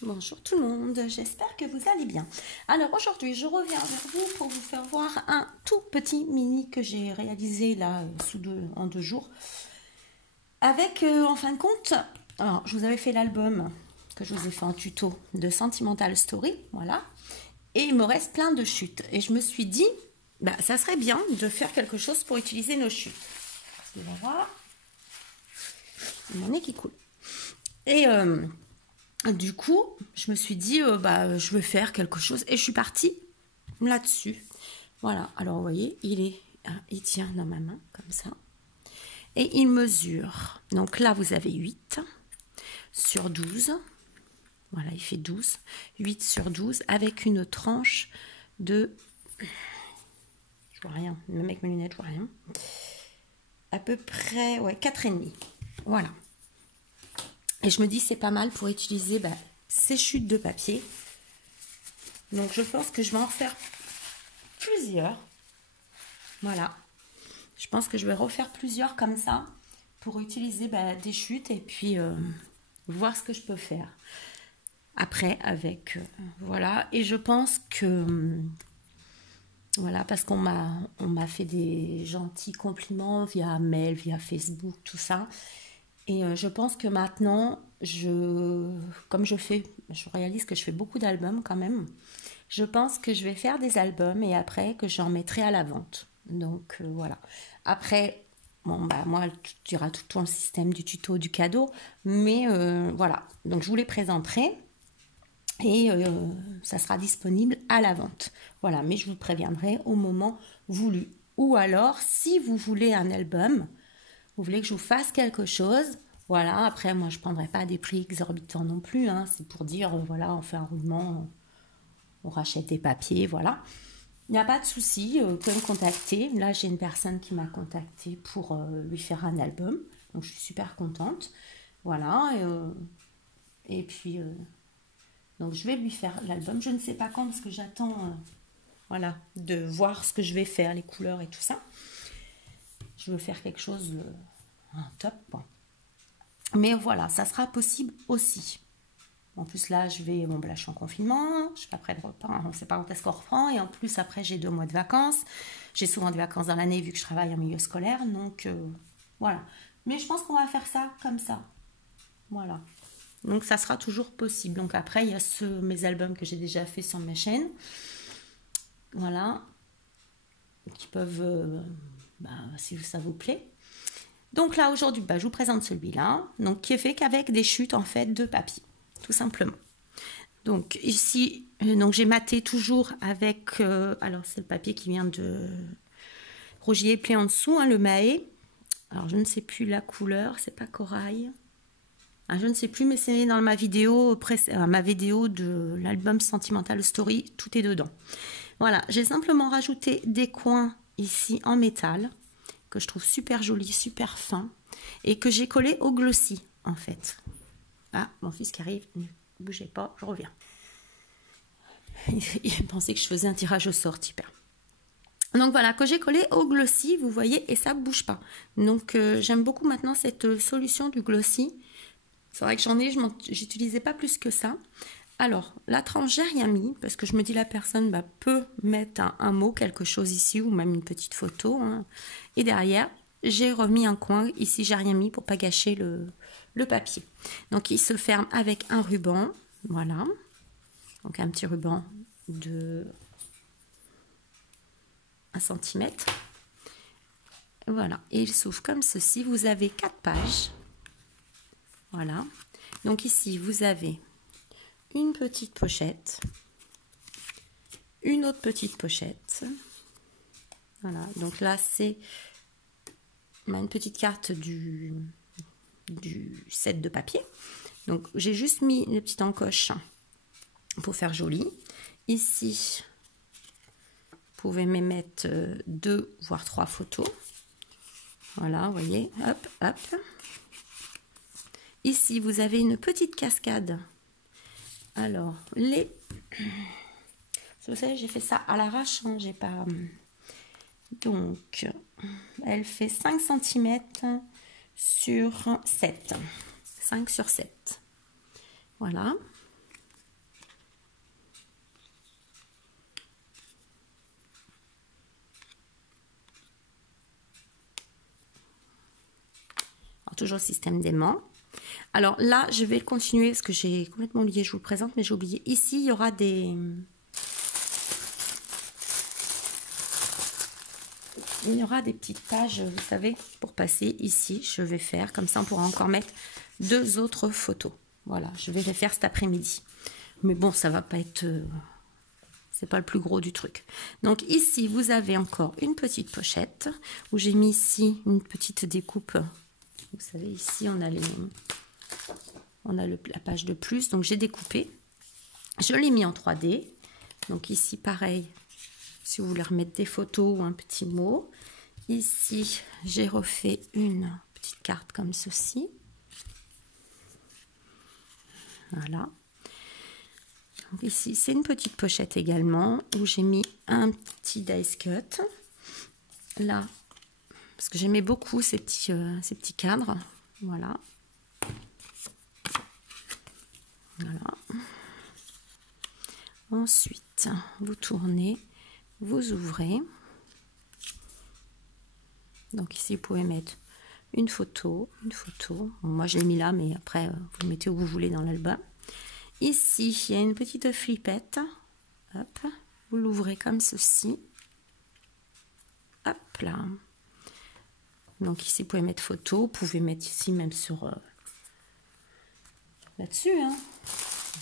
Bonjour tout le monde, j'espère que vous allez bien. Alors aujourd'hui, je reviens vers vous pour vous faire voir un tout petit mini que j'ai réalisé là en 2 jours. Avec, en fin de compte, alors je vous avais fait l'album que je vous ai fait en tuto de Sentimental Story, voilà. Et il me reste plein de chutes. Et je me suis dit, bah, ça serait bien de faire quelque chose pour utiliser nos chutes. Vous allez voir, mon nez qui coule. Et du coup, je me suis dit, bah, je vais faire quelque chose. Et je suis partie là-dessus. Voilà, alors vous voyez, il tient dans ma main, comme ça. Et il mesure. Donc là, vous avez 8 sur 12. Voilà, il fait 12. 8 sur 12 avec une tranche de... Je vois rien. Même avec mes lunettes, je vois rien. À peu près, ouais, 4,5. Voilà. Et je me dis, c'est pas mal pour utiliser ces chutes de papier. Donc, je pense que je vais en refaire plusieurs. Voilà. Je pense que je vais refaire plusieurs comme ça pour utiliser des chutes et puis voir ce que je peux faire. Après, avec... voilà. Et je pense que... voilà, parce qu'on m'a fait des gentils compliments via mail, via Facebook, tout ça. Et je pense que maintenant, comme je réalise que je fais beaucoup d'albums quand même, je pense que je vais faire des albums et après que j'en mettrai à la vente. Donc voilà. Après, bon, moi, il y aura tout le système du tuto, du cadeau, mais voilà. Donc je vous les présenterai et ça sera disponible à la vente. Voilà, mais je vous préviendrai au moment voulu. Ou alors, si vous voulez un album, vous voulez que je vous fasse quelque chose, voilà, après moi je ne prendrai pas des prix exorbitants non plus, hein, c'est pour dire, voilà, on fait un roulement, on rachète des papiers, voilà. Il n'y a pas de souci, vous pouvez me contacter. Là j'ai une personne qui m'a contacté pour lui faire un album, donc je suis super contente, voilà, et puis, donc je vais lui faire l'album, je ne sais pas quand parce que j'attends, voilà, de voir ce que je vais faire, les couleurs et tout ça. Je veux faire quelque chose... top, bon. Mais voilà, ça sera possible aussi. En plus là, là je suis en confinement, je suis pas près de repas, on ne sait pas quand est-ce qu'on reprend, et en plus après j'ai 2 mois de vacances. J'ai souvent des vacances dans l'année vu que je travaille en milieu scolaire, donc voilà. Mais je pense qu'on va faire ça comme ça, voilà. Donc ça sera toujours possible. Donc après il y a mes albums que j'ai déjà fait sur ma chaîne, voilà, qui peuvent, si ça vous plaît. Donc là aujourd'hui, je vous présente celui-là, donc qui est fait qu'avec des chutes en fait de papier, tout simplement. Donc ici, j'ai maté toujours avec, alors c'est le papier qui vient de Rogier Plié en dessous, hein, le Mahé. Alors je ne sais plus la couleur, c'est pas corail. Je ne sais plus, mais c'est dans ma vidéo de l'album Sentimental Story, tout est dedans. Voilà, j'ai simplement rajouté des coins ici en métal, que je trouve super joli, super fin, et que j'ai collé au glossy, en fait. Ah, mon fils qui arrive, ne bougez pas, je reviens. Il pensait que je faisais un tirage au sort, super. Donc voilà, que j'ai collé au glossy, vous voyez, et ça ne bouge pas. Donc j'aime beaucoup maintenant cette solution du glossy. C'est vrai que j'utilisais pas plus que ça. Alors, la tranche, j'ai rien mis, parce que je me dis la personne peut mettre un mot, quelque chose ici, ou même une petite photo. Hein. Et derrière, j'ai remis un coin. Ici, j'ai rien mis pour pas gâcher le papier. Donc, il se ferme avec un ruban. Voilà. Donc, un petit ruban de 1 cm. Voilà. Et il s'ouvre comme ceci. Vous avez 4 pages. Voilà. Donc, ici, vous avez une petite pochette, une autre petite pochette. Voilà, donc là c'est une petite carte du set de papier. Donc j'ai juste mis une petite encoche pour faire joli. Ici, vous pouvez me mettre 2 voire 3 photos. Voilà, vous voyez, hop, hop. Ici, vous avez une petite cascade. Alors, vous savez, j'ai fait ça à l'arrache, hein, j'ai pas... Donc, elle fait 5 cm sur 7. 5 sur 7. Voilà. toujours le système d'aimant. Alors là, je vais continuer parce que j'ai complètement oublié, je vous le présente, mais j'ai oublié. Ici, il y aura des... Il y aura des petites pages, vous savez, pour passer ici. Je vais faire, comme ça on pourra encore mettre 2 autres photos. Voilà, je vais les faire cet après-midi. Mais bon, ça va pas être... c'est pas le plus gros du truc. Donc ici, vous avez encore une petite pochette où j'ai mis ici une petite découpe. Vous savez, ici, on a la page de plus. Donc j'ai découpé. Je l'ai mis en 3D. Donc ici, pareil. Si vous voulez remettre des photos ou un petit mot. Ici, j'ai refait une petite carte comme ceci. Voilà. Donc ici, c'est une petite pochette également où j'ai mis un petit dice cut. Là, parce que j'aimais beaucoup ces petits cadres. Voilà. Voilà. Ensuite, vous tournez. Vous ouvrez. Donc ici, vous pouvez mettre une photo, une photo. Bon, moi, je l'ai mis là, mais après, vous le mettez où vous voulez dans l'album. Ici, il y a une petite flippette. Hop, vous l'ouvrez comme ceci. Hop là. Donc ici, vous pouvez mettre photo. Vous pouvez mettre ici même sur... là-dessus, hein.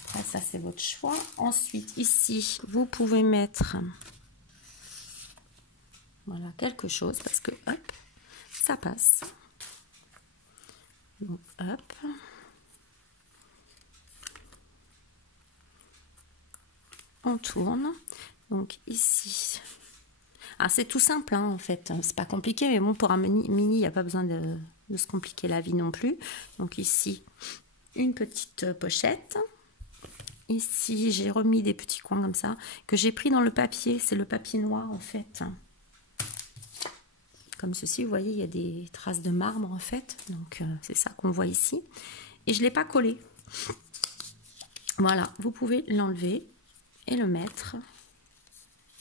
Après, ça, c'est votre choix. Ensuite, ici, vous pouvez mettre... voilà, quelque chose parce que, hop, ça passe. Donc, hop. On tourne. Donc, ici. Ah, c'est tout simple, hein, en fait. C'est pas compliqué, mais bon, pour un mini, il n'y a pas besoin de se compliquer la vie non plus. Donc, ici, une petite pochette. Ici, j'ai remis des petits coins comme ça, que j'ai pris dans le papier. C'est le papier noir, en fait. Comme ceci, vous voyez, il y a des traces de marbre en fait. Donc, c'est ça qu'on voit ici. Et je ne l'ai pas collé. Voilà, vous pouvez l'enlever et le mettre.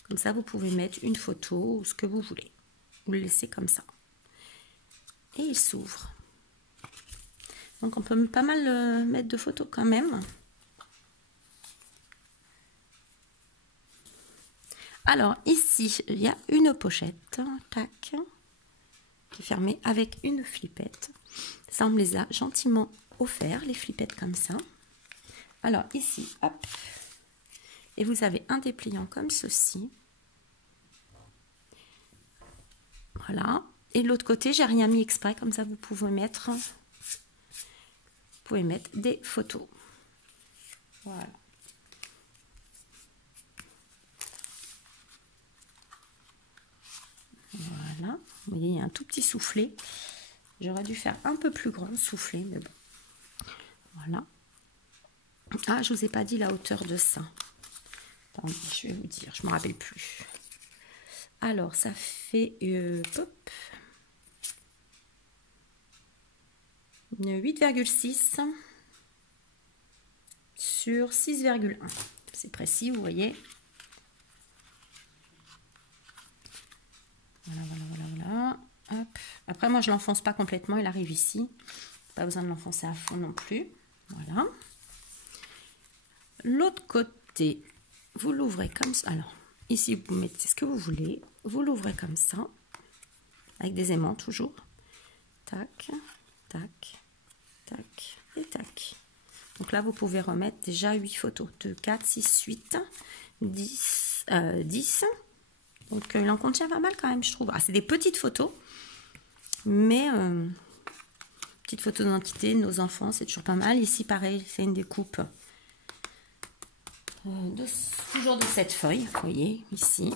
Comme ça, vous pouvez mettre une photo ou ce que vous voulez. Vous le laissez comme ça. Et il s'ouvre. Donc, on peut pas mal mettre de photos quand même. Alors, ici, il y a une pochette. Tac. Qui est fermée avec une flippette. Ça, on me les a gentiment offert, les flippettes comme ça. Alors ici, hop, et vous avez un dépliant comme ceci. Voilà. Et de l'autre côté, j'ai rien mis exprès, comme ça vous pouvez mettre des photos. Voilà. Voilà. Vous voyez, il y a un tout petit soufflet. J'aurais dû faire un peu plus grand soufflet, mais bon. Voilà. Ah, je vous ai pas dit la hauteur de ça. Attendez, je vais vous dire, je me rappelle plus. Alors, ça fait 8,6 sur 6,1. C'est précis, vous voyez. Voilà, voilà, voilà, voilà. Hop. Après, moi, je ne l'enfonce pas complètement. Il arrive ici. Pas besoin de l'enfoncer à fond non plus. Voilà. L'autre côté, vous l'ouvrez comme ça. Alors, ici, vous mettez ce que vous voulez. Vous l'ouvrez comme ça. Avec des aimants, toujours. Tac, tac, tac et tac. Donc là, vous pouvez remettre déjà 8 photos. 2, 4, 6, 8, 10. Donc, il en contient pas mal quand même, je trouve. Ah, c'est des petites photos. Mais, petites photos d'identité de nos enfants, c'est toujours pas mal. Ici, pareil, c'est une découpe. Toujours de cette feuille, vous voyez, ici.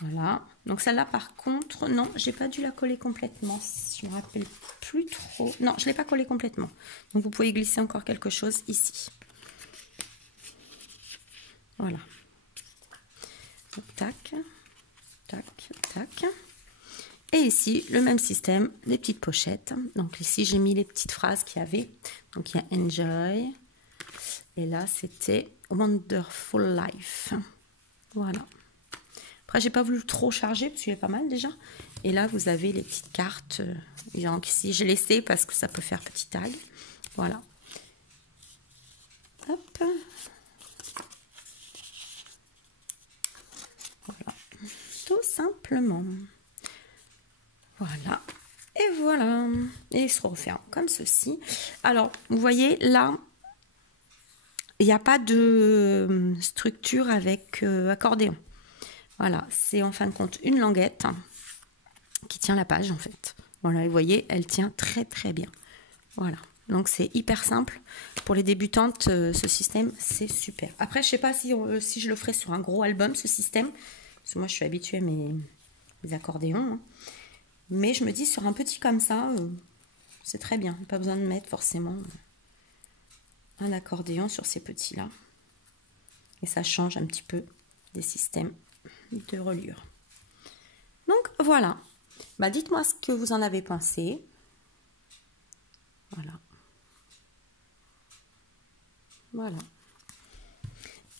Voilà. Donc, celle-là, par contre, non, j'ai pas dû la coller complètement. Je me rappelle plus trop. Non, je l'ai pas collée complètement. Donc, vous pouvez glisser encore quelque chose ici. Voilà. Donc, tac, tac, tac. Et ici, le même système, les petites pochettes. Donc, ici, j'ai mis les petites phrases qu'il y avait. Donc, il y a Enjoy. Et là, c'était Wonderful Life. Voilà. Après, j'ai pas voulu trop charger parce qu'il y a pas mal déjà. Et là, vous avez les petites cartes. Donc ici, j'ai laissé parce que ça peut faire petit tag. Voilà. Hop. Voilà. Tout simplement. Voilà. Et voilà. Et il se referme comme ceci. Alors, vous voyez, là, il n'y a pas de structure avec accordéon. Voilà, c'est en fin de compte une languette qui tient la page en fait. Voilà, vous voyez, elle tient très très bien. Voilà, donc c'est hyper simple. Pour les débutantes, ce système, c'est super. Après, je sais pas si je le ferai sur un gros album, ce système. Parce que moi, je suis habituée à mes accordéons. Hein. Mais je me dis, sur un petit comme ça, c'est très bien. Pas besoin de mettre forcément un accordéon sur ces petits-là. Et ça change un petit peu des systèmes de reliure. Donc, voilà. Bah, dites-moi ce que vous en avez pensé. Voilà. Voilà.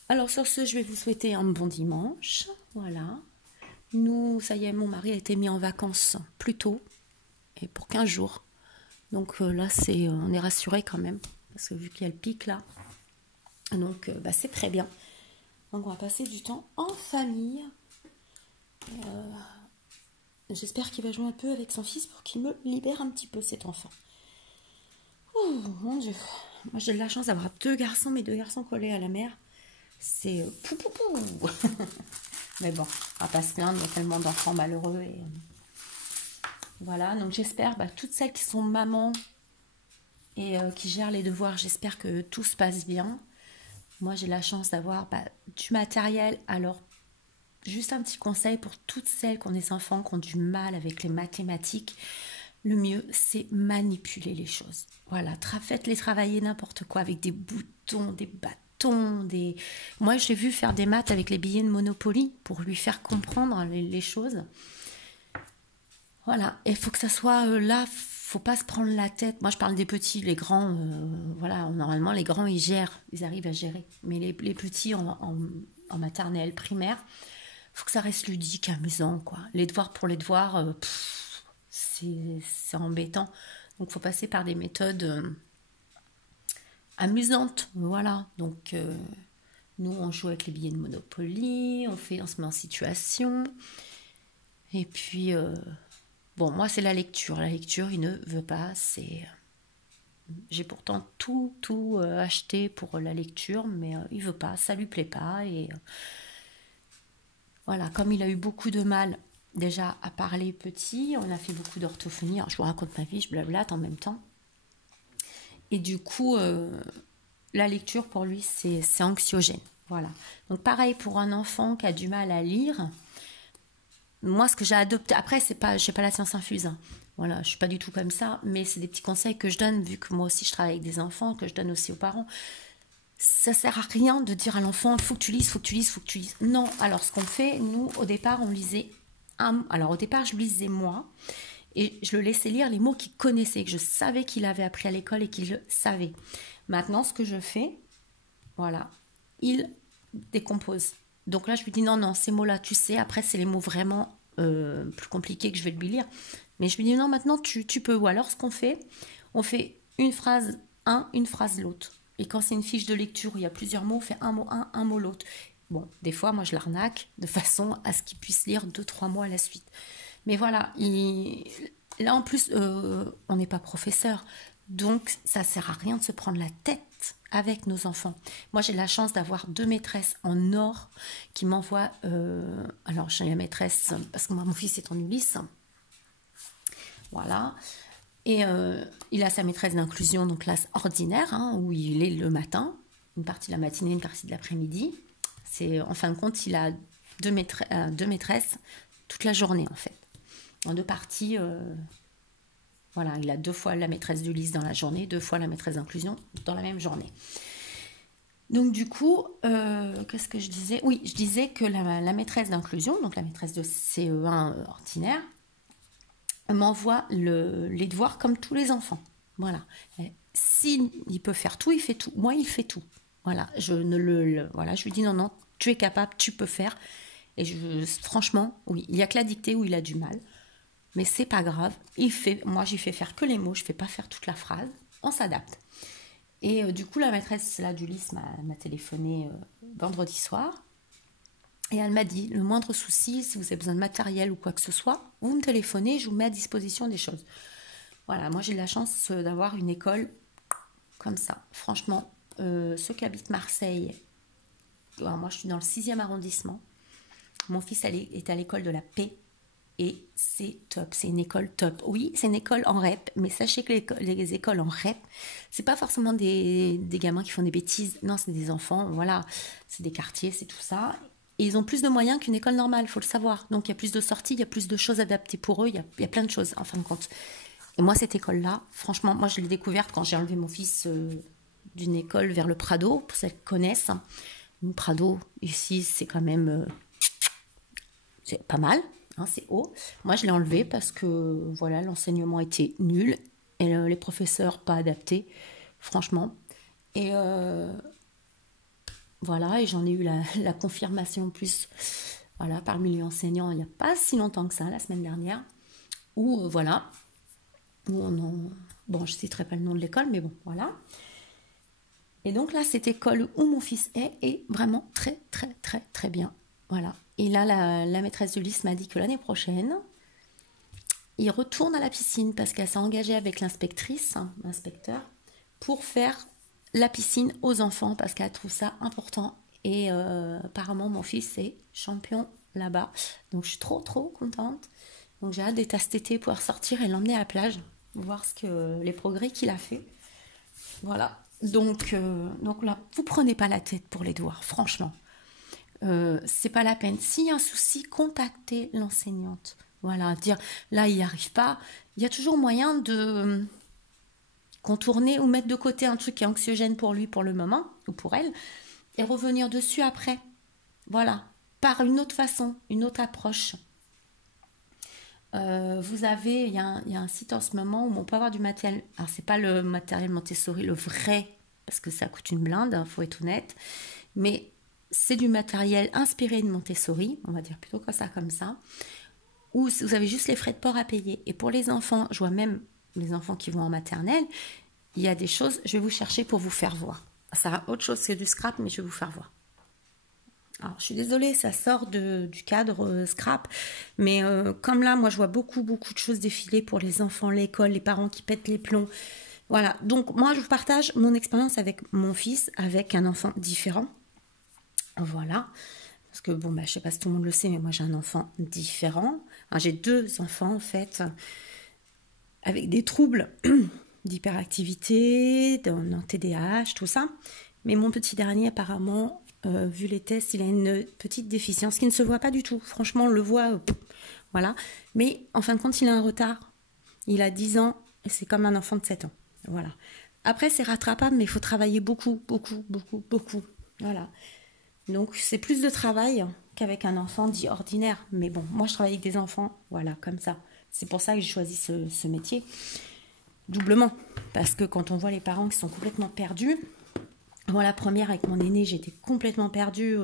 Alors, sur ce, je vais vous souhaiter un bon dimanche. Voilà. Nous, ça y est, mon mari a été mis en vacances plus tôt. Et pour 15 jours. Donc là, on est rassuré quand même. Parce que vu qu'il y a le pic là. Donc, bah, c'est très bien. Donc, on va passer du temps en famille. J'espère qu'il va jouer un peu avec son fils pour qu'il me libère un petit peu, cet enfant. Oh, mon Dieu. Moi, j'ai de la chance d'avoir 2 garçons, mes 2 garçons collés à la mère. C'est pou pou pou. Mais bon, on va pas se plaindre, il y a tellement d'enfants malheureux. Et voilà, donc j'espère, toutes celles qui sont mamans et qui gèrent les devoirs, j'espère que tout se passe bien. Moi, j'ai la chance d'avoir du matériel. Alors, juste un petit conseil pour toutes celles qui ont des enfants qui ont du mal avec les mathématiques. Le mieux, c'est manipuler les choses. Voilà, faites-les travailler n'importe quoi avec des boutons, des bâtons, des... Moi, je l'ai vu faire des maths avec les billets de Monopoly pour lui faire comprendre les choses. Voilà, il faut que ça soit là, faut pas se prendre la tête. Moi, je parle des petits, les grands, voilà, normalement, les grands, ils gèrent, ils arrivent à gérer. Mais les petits en maternelle, primaire, faut que ça reste ludique, amusant, quoi. Les devoirs pour les devoirs, c'est embêtant. Donc, faut passer par des méthodes amusantes, voilà. Donc, nous, on joue avec les billets de Monopoly, on se met en situation. Et puis, bon, moi, c'est la lecture. La lecture, il ne veut pas, j'ai pourtant tout acheté pour la lecture, mais il veut pas, ça lui plaît pas. Et voilà, comme il a eu beaucoup de mal déjà à parler petit, on a fait beaucoup d'orthophonie. Alors, je vous raconte ma vie, je blablate en même temps. Et du coup, la lecture pour lui, c'est anxiogène. Voilà. Donc pareil pour un enfant qui a du mal à lire. Moi, ce que j'ai adopté, après, je n'ai pas la science infuse. Hein. Voilà, je ne suis pas du tout comme ça, mais c'est des petits conseils que je donne, vu que moi aussi je travaille avec des enfants, que je donne aussi aux parents. Ça sert à rien de dire à l'enfant, il faut que tu lises, il faut que tu lises, il faut que tu lises. Non, alors ce qu'on fait, nous, au départ, on lisait alors au départ, je lisais moi, et je le laissais lire les mots qu'il connaissait, que je savais qu'il avait appris à l'école et qu'il le savait. Maintenant, ce que je fais, voilà, il décompose. Donc là, je lui dis non, ces mots-là, tu sais, après, c'est les mots vraiment plus compliqués que je vais lui lire. Mais je lui dis non, maintenant, tu peux. Ou alors, ce qu'on fait, on fait une phrase une phrase l'autre. Et quand c'est une fiche de lecture où il y a plusieurs mots, on fait un mot un mot l'autre. Bon, des fois, moi, je l'arnaque de façon à ce qu'il puisse lire 2-3 mots à la suite. Mais voilà, là, en plus, on n'est pas professeur. Donc, ça sert à rien de se prendre la tête avec nos enfants. Moi, j'ai la chance d'avoir 2 maîtresses en or qui m'envoient... alors, j'ai la maîtresse, parce que moi, mon fils est en Ulysse. Voilà. Et il a sa maîtresse d'inclusion, donc classe ordinaire, hein, où il est le matin, une partie de la matinée, une partie de l'après-midi. En fin de compte, il a 2 maîtresses toute la journée, en fait. En 2 parties... Voilà, il a 2 fois la maîtresse d'Ulysse dans la journée, 2 fois la maîtresse d'inclusion dans la même journée. Donc du coup, qu'est-ce que je disais? Oui, je disais que la maîtresse d'inclusion, donc la maîtresse de CE1 ordinaire, m'envoie les devoirs comme tous les enfants. Voilà. S'il peut faire tout, il fait tout. Moi, il fait tout. Voilà. Voilà, je lui dis non, tu es capable, tu peux faire. Et franchement, oui, il n'y a que la dictée où il a du mal. Mais c'est pas grave. Moi, j'y fais faire que les mots. Je fais pas faire toute la phrase. On s'adapte. Et du coup, la maîtresse là, d'Ulysse m'a téléphoné vendredi soir. Et elle m'a dit, le moindre souci, si vous avez besoin de matériel ou quoi que ce soit, vous me téléphonez, je vous mets à disposition des choses. Voilà, moi j'ai de la chance d'avoir une école comme ça. Franchement, ceux qui habitent Marseille, alors moi je suis dans le 6e arrondissement. Mon fils est à l'école de la Paix et c'est top, c'est une école top. Oui, c'est une école en REP, mais sachez que les écoles en REP, c'est pas forcément des gamins qui font des bêtises. Non, c'est des enfants, voilà, c'est des quartiers, c'est tout ça. Et ils ont plus de moyens qu'une école normale, il faut le savoir. Donc il y a plus de sorties, il y a plus de choses adaptées pour eux, il y a plein de choses en fin de compte. Et moi, cette école-là, franchement, moi je l'ai découverte quand j'ai enlevé mon fils d'une école vers le Prado, pour ceux qui connaissent. Le Prado, ici, c'est quand même c'est pas mal, hein, c'est haut. Moi, je l'ai enlevé parce que voilà, l'enseignement était nul et les professeurs pas adaptés, franchement. Et voilà, et j'en ai eu la confirmation en plus, voilà, par le milieu enseignant il n'y a pas si longtemps que ça, la semaine dernière, où voilà, où bon, je ne citerai pas le nom de l'école, mais bon, voilà. Et donc là, cette école où mon fils est vraiment très, très, très, très bien. Voilà. Et là, la maîtresse d'Ulysse m'a dit que l'année prochaine, il retourne à la piscine parce qu'elle s'est engagée avec l'inspecteur, pour faire la piscine aux enfants parce qu'elle trouve ça important. Et apparemment, mon fils est champion là-bas. Donc, je suis trop, trop contente. Donc, j'ai hâte d'être à cet été, pouvoir sortir et l'emmener à la plage, voir les progrès qu'il a fait. Voilà. Donc là, vous prenez pas la tête pour les devoirs, franchement. C'est pas la peine. S'il y a un souci, contactez l'enseignante. Voilà, dire là, il n'y arrive pas. Il y a toujours moyen de contourner ou mettre de côté un truc qui est anxiogène pour lui pour le moment, ou pour elle, et revenir dessus après. Voilà, par une autre façon, une autre approche. Vous avez, il y a un site en ce moment où on peut avoir du matériel. Alors, c'est pas le matériel Montessori, le vrai, parce que ça coûte une blinde, hein, faut être honnête. Mais c'est du matériel inspiré de Montessori, on va dire plutôt comme ça, où vous avez juste les frais de port à payer. Et pour les enfants, je vois même les enfants qui vont en maternelle, il y a des choses, je vais vous chercher pour vous faire voir. Ça a autre chose que du scrap, mais je vais vous faire voir. Alors, je suis désolée, ça sort du cadre scrap, mais comme là, moi, je vois beaucoup, beaucoup de choses défiler pour les enfants, l'école, les parents qui pètent les plombs. Voilà, donc moi, je vous partage mon expérience avec mon fils, avec un enfant différent. Voilà, parce que bon, je sais pas si tout le monde le sait, mais moi, j'ai un enfant différent. Enfin, j'ai 2 enfants, en fait, avec des troubles d'hyperactivité, d'un TDAH, tout ça. Mais mon petit dernier, apparemment, vu les tests, il a une petite déficience qui ne se voit pas du tout. Franchement, on le voit, voilà. Mais en fin de compte, il a un retard. Il a 10 ans et c'est comme un enfant de 7 ans. Voilà. Après, c'est rattrapable, mais il faut travailler beaucoup, beaucoup, beaucoup, beaucoup. Voilà. Donc, c'est plus de travail qu'avec un enfant dit ordinaire. Mais bon, moi, je travaille avec des enfants, voilà, comme ça. C'est pour ça que j'ai choisi ce métier. Doublement. Parce que quand on voit les parents qui sont complètement perdus, moi, la première, avec mon aîné, j'étais complètement perdue.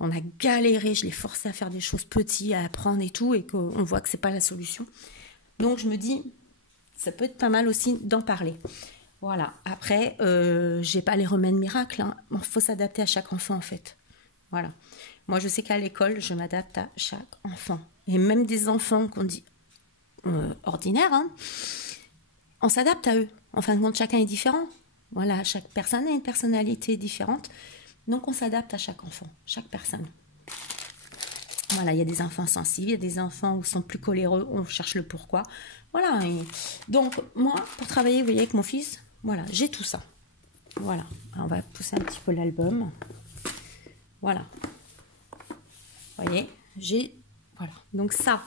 On a galéré, je l'ai forcé à faire des choses petites, à apprendre et tout, et qu'on voit que c'est pas la solution. Donc, je me dis, ça peut être pas mal aussi d'en parler. Voilà. Après, j'ai pas les remèdes miracles. Il faut s'adapter à chaque enfant, en fait. Voilà. Moi, je sais qu'à l'école, je m'adapte à chaque enfant. Et même des enfants qu'on dit ordinaires, on s'adapte à eux. En fin de compte, chacun est différent. Voilà, chaque personne a une personnalité différente. Donc, on s'adapte à chaque enfant, chaque personne. Voilà, il y a des enfants sensibles, il y a des enfants où sont plus coléreux, on cherche le pourquoi. Voilà. Et donc, moi, pour travailler, vous voyez, avec mon fils, voilà, j'ai tout ça. Voilà. Alors, on va pousser un petit peu l'album. Voilà. Vous voyez, voilà. Donc, ça,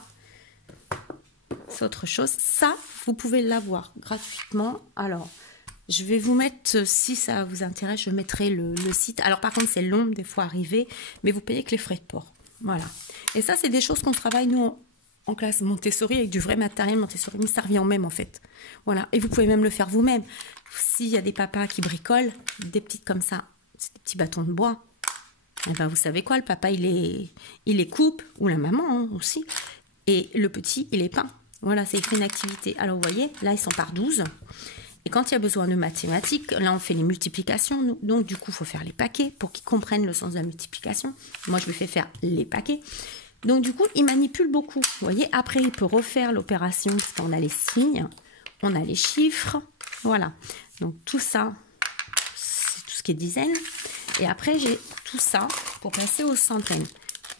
c'est autre chose. Ça, vous pouvez l'avoir gratuitement. Alors, je vais vous mettre, si ça vous intéresse, je mettrai le site. Alors, par contre, c'est long, des fois, arrivé, mais vous payez que les frais de port. Voilà. Et ça, c'est des choses qu'on travaille, nous, en classe Montessori, avec du vrai matériel Montessori, mais ça revient au même, en fait. Voilà. Et vous pouvez même le faire vous-même. S'il y a des papas qui bricolent, des petites comme ça, c'est des petits bâtons de bois. Eh ben, vous savez quoi, le papa, il les coupe, ou la maman aussi. Et le petit, il est peint. Voilà, c'est fait une activité. Alors, vous voyez, là, ils sont par 12. Et quand il y a besoin de mathématiques, là, on fait les multiplications. Donc, du coup, il faut faire les paquets pour qu'ils comprennent le sens de la multiplication. Moi, je lui fais faire les paquets. Donc, du coup, il manipule beaucoup. Vous voyez, après, il peut refaire l'opération parce qu'on a les signes, on a les chiffres. Voilà. Donc, tout ça, c'est tout ce qui est dizaines. Et après, j'ai tout ça pour passer aux centaines.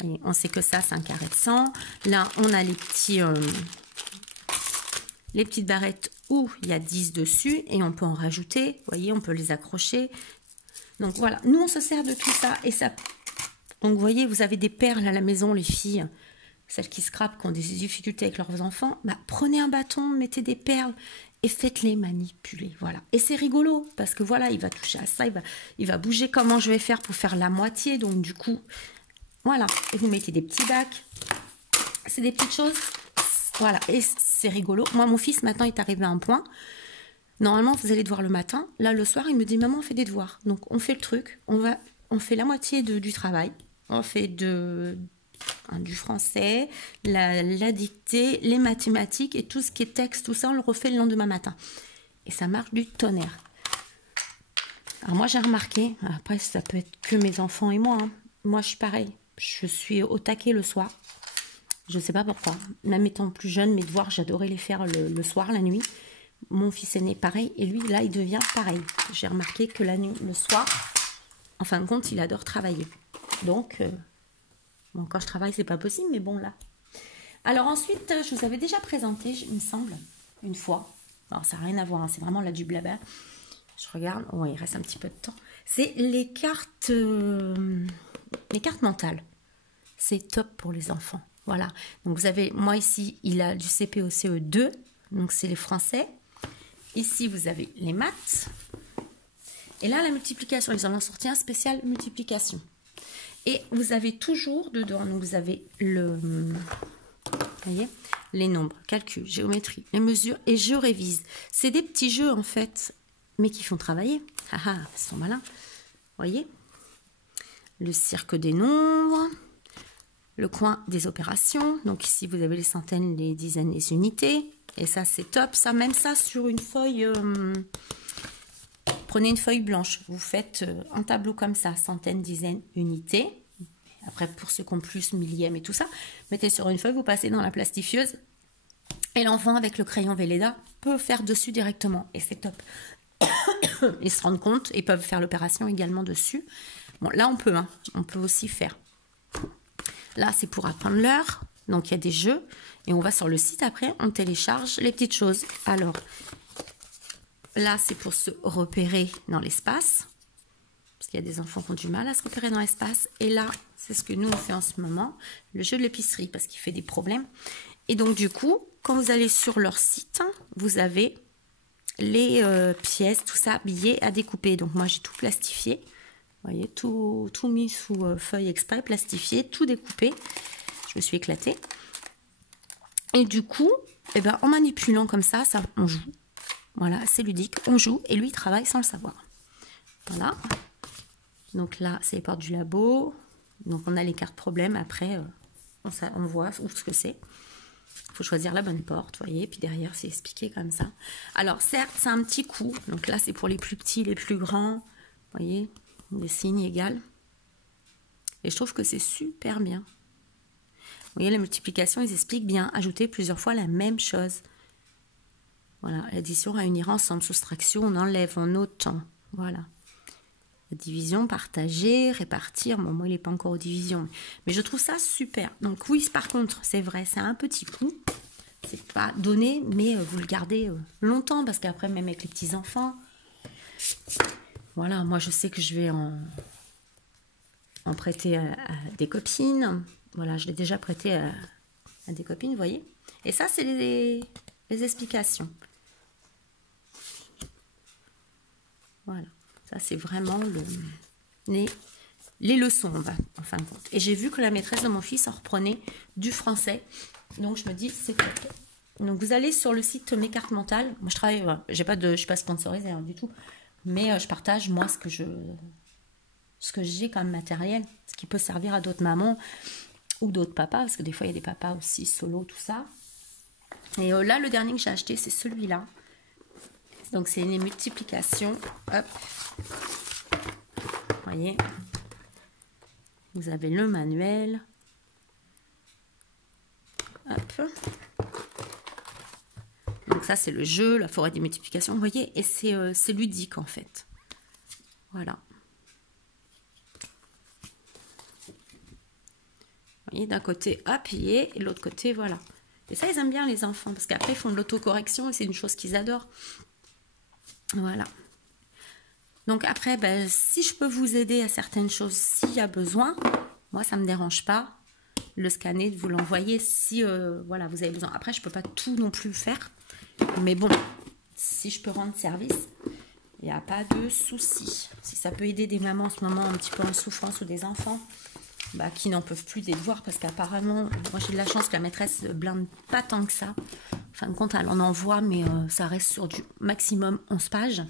Et on sait que ça, c'est un carré de 100. Là, on a les petites barrettes où il y a 10 dessus et on peut en rajouter. Vous voyez, on peut les accrocher. Donc voilà, nous on se sert de tout ça et ça. Donc vous voyez, vous avez des perles à la maison, les filles, celles qui scrapent, qui ont des difficultés avec leurs enfants. Bah, prenez un bâton, mettez des perles et faites-les manipuler. Voilà. Et c'est rigolo parce que voilà, il va toucher à ça, il va bouger. Comment je vais faire pour faire la moitié? Donc du coup, voilà. Et vous mettez des petits bacs. C'est des petites choses. Voilà. Et c'est rigolo. Moi, mon fils, maintenant, il est arrivé à un point. Normalement, vous allez devoir le matin. Là, le soir, il me dit, maman, on fait des devoirs. Donc, on fait le truc. On fait la moitié du travail. On fait du français, la dictée, les mathématiques et tout ce qui est texte, tout ça, on le refait le lendemain matin. Et ça marche du tonnerre. Alors, moi, j'ai remarqué, après, ça peut être que mes enfants et moi. Hein. Moi, je suis pareil. Je suis au taquet le soir. Je ne sais pas pourquoi. Même étant plus jeune, mes devoirs, j'adorais les faire le soir, la nuit. Mon fils aîné, pareil. Et lui, là, il devient pareil. J'ai remarqué que la nuit, le soir, en fin de compte, il adore travailler. Donc, bon, quand je travaille, c'est pas possible, mais bon, là. Alors ensuite, je vous avais déjà présenté, il me semble, une fois. Alors, ça n'a rien à voir, hein, c'est vraiment là du blabla. Je regarde. Oh, il reste un petit peu de temps. C'est les cartes mentales. C'est top pour les enfants. Voilà, donc vous avez, moi ici, il a du CP au CE2, donc c'est les français. Ici, vous avez les maths. Et là, la multiplication, ils en ont sorti un spécial multiplication. Et vous avez toujours dedans, donc vous avez vous voyez, les nombres, calcul, géométrie, les mesures, et je révise. C'est des petits jeux, en fait, mais qui font travailler. Ah ah, ils sont malins. Vous voyez, le cirque des nombres. Le coin des opérations, donc ici vous avez les centaines, les dizaines, les unités, et ça c'est top, ça même ça sur une feuille, prenez une feuille blanche, vous faites un tableau comme ça, centaines, dizaines, unités, après pour ceux qui ont plus, millième et tout ça, mettez sur une feuille, vous passez dans la plastifieuse, et l'enfant avec le crayon Velleda peut faire dessus directement, et c'est top. Ils se rendent compte, et peuvent faire l'opération également dessus. Bon là on peut, hein, on peut aussi faire. Là, c'est pour apprendre l'heure. Donc, il y a des jeux. Et on va sur le site après, on télécharge les petites choses. Alors, là, c'est pour se repérer dans l'espace. Parce qu'il y a des enfants qui ont du mal à se repérer dans l'espace. Et là, c'est ce que nous, on fait en ce moment. Le jeu de l'épicerie, parce qu'il fait des problèmes. Et donc, du coup, quand vous allez sur leur site, vous avez les pièces, tout ça, billets à découper. Donc, moi, j'ai tout plastifié. Vous voyez, tout mis sous feuille exprès, plastifié, tout découpé. Je me suis éclatée. Et du coup, eh ben, en manipulant comme ça, on joue. Voilà, c'est ludique. On joue et lui, il travaille sans le savoir. Voilà. Donc là, c'est les portes du labo. Donc on a les cartes problèmes. Après, on voit ce que c'est. Il faut choisir la bonne porte, vous voyez. Puis derrière, c'est expliqué comme ça. Alors certes, c'est un petit coup. Donc là, c'est pour les plus petits, les plus grands. Vous voyez, des signes égaux. Et je trouve que c'est super bien. Vous voyez, la multiplication, ils expliquent bien. Ajouter plusieurs fois la même chose. Voilà, l'addition réunira ensemble. Soustraction, on enlève, on autant. Voilà. La division, partager, répartir. Bon, moi, il n'est pas encore aux divisions. Mais je trouve ça super. Donc oui, par contre, c'est vrai, c'est un petit coup. C'est pas donné, mais vous le gardez longtemps. Parce qu'après, même avec les petits-enfants... Voilà, moi je sais que je vais en prêter à des copines. Voilà, je l'ai déjà prêté à des copines, vous voyez. Et ça, c'est les explications. Voilà, ça c'est vraiment les leçons, en fin de compte. Et j'ai vu que la maîtresse de mon fils en reprenait du français. Donc je me dis, c'est top. Donc vous allez sur le site Mes Cartes Mentales. Moi je travaille, je ne suis pas sponsorisée du tout. Mais je partage, moi, ce que j'ai comme matériel, ce qui peut servir à d'autres mamans. ou d'autres papas, parce que des fois, il y a des papas aussi solo, tout ça. Et là, le dernier que j'ai acheté, c'est celui-là. Donc, c'est une multiplication. Hop. Vous voyez, vous avez le manuel. Hop. Donc ça, c'est le jeu, la forêt des multiplications. Vous voyez, et c'est ludique, en fait. Voilà. Vous voyez, d'un côté, hop, et de l'autre côté, voilà. Et ça, ils aiment bien, les enfants, parce qu'après, ils font de l'autocorrection et c'est une chose qu'ils adorent. Voilà. Donc après, ben, si je peux vous aider à certaines choses, s'il y a besoin, moi, ça ne me dérange pas. Le scanner, de vous l'envoyer si voilà, vous avez besoin. Après, je ne peux pas tout non plus faire. Mais bon, si je peux rendre service, il n'y a pas de souci. Si ça peut aider des mamans en ce moment un petit peu en souffrance ou des enfants bah, qui n'en peuvent plus des devoirs, parce qu'apparemment, moi j'ai de la chance que la maîtresse ne blinde pas tant que ça. En fin de compte, elle en envoie, mais ça reste sur du maximum 11 pages.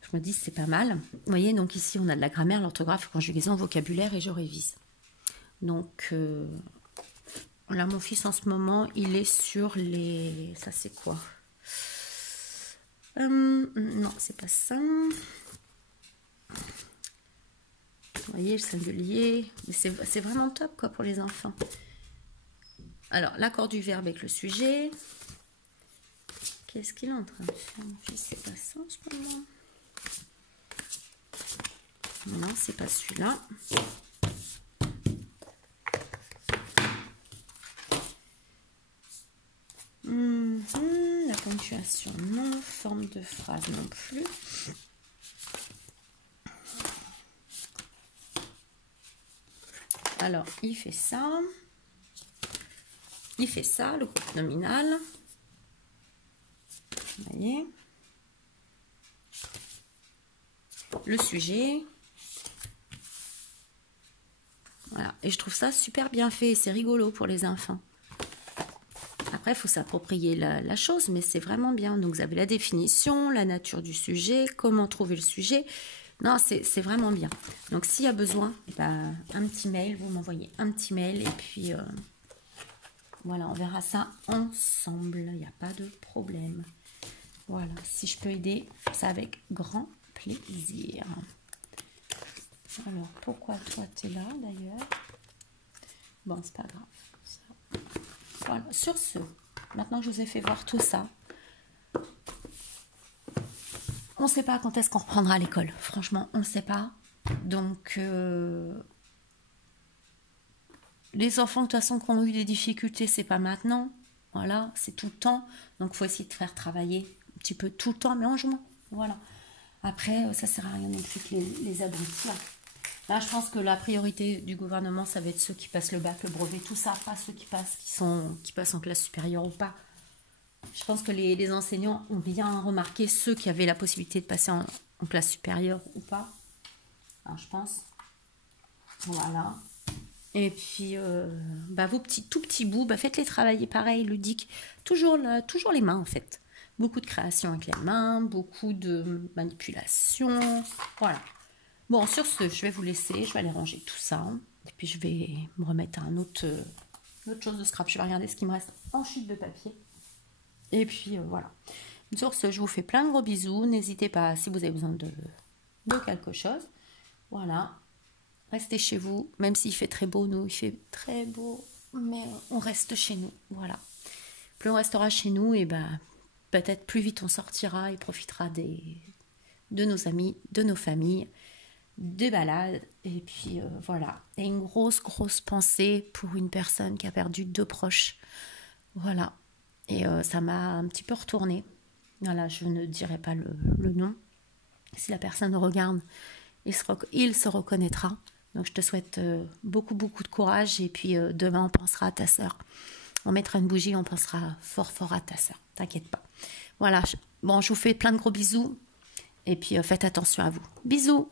Je me dis, c'est pas mal. Vous voyez, donc ici, on a de la grammaire, l'orthographe, conjugaison, vocabulaire, et je révise. Donc, là, mon fils, en ce moment, il est sur les... Ça, c'est quoi? Non, c'est pas ça. Vous voyez, le singulier. C'est vraiment top, quoi, pour les enfants. Alors, l'accord du verbe avec le sujet. Qu'est-ce qu'il est en train de faire, mon fils? C'est pas ça, en ce moment. Non, c'est pas celui-là. La ponctuation, non. Forme de phrase, non plus. Alors, il fait ça. Il fait ça, le groupe nominal. Vous voyez. Le sujet. Voilà. Et je trouve ça super bien fait. C'est rigolo pour les enfants. Après, il faut s'approprier la chose, mais c'est vraiment bien. Donc, vous avez la définition, la nature du sujet, comment trouver le sujet. Non, c'est vraiment bien. Donc, s'il y a besoin, bah, un petit mail, vous m'envoyez un petit mail et puis voilà, on verra ça ensemble. Il n'y a pas de problème. Voilà, si je peux aider, c'est avec grand plaisir. Alors, pourquoi toi, tu es là d'ailleurs? Bon, c'est pas grave. Ça. Voilà, sur ce, maintenant que je vous ai fait voir tout ça, on ne sait pas quand est-ce qu'on reprendra l'école. Franchement, on ne sait pas. Donc, les enfants, de toute façon, qui ont eu des difficultés, c'est pas maintenant. Voilà, c'est tout le temps. Donc, il faut essayer de faire travailler un petit peu tout le temps, mais en jouant. Voilà. Après, ça ne sert à rien non plus que les abrutis. Là, je pense que la priorité du gouvernement, ça va être ceux qui passent le bac, le brevet, tout ça, pas ceux qui passent en classe supérieure ou pas. Je pense que les enseignants ont bien remarqué ceux qui avaient la possibilité de passer en classe supérieure ou pas. Alors, je pense. Voilà. Et puis, bah, vos tout petits bouts, bah, faites-les travailler pareil, ludique. Toujours les mains, en fait. Beaucoup de création avec les mains, beaucoup de manipulation. Voilà. Bon, sur ce, je vais vous laisser. Je vais aller ranger tout ça. Et puis, je vais me remettre à une autre chose de scrap. Je vais regarder ce qui me reste en chute de papier. Et puis, voilà. Sur ce, je vous fais plein de gros bisous. N'hésitez pas, si vous avez besoin de quelque chose. Voilà. Restez chez vous. Même s'il fait très beau, nous, il fait très beau. Mais on reste chez nous. Voilà. Plus on restera chez nous, et ben, peut-être plus vite on sortira et profitera de nos amis, de nos familles, de balades. Et puis, voilà. Et une grosse pensée pour une personne qui a perdu 2 proches. Voilà. Et ça m'a un petit peu retourné. Voilà, je ne dirai pas le nom. Si la personne regarde, il se reconnaîtra. Donc, je te souhaite beaucoup de courage. Et puis, demain, on pensera à ta sœur. On mettra une bougie, on pensera fort à ta sœur. T'inquiète pas. Voilà. Bon, je vous fais plein de gros bisous. Et puis, faites attention à vous. Bisous!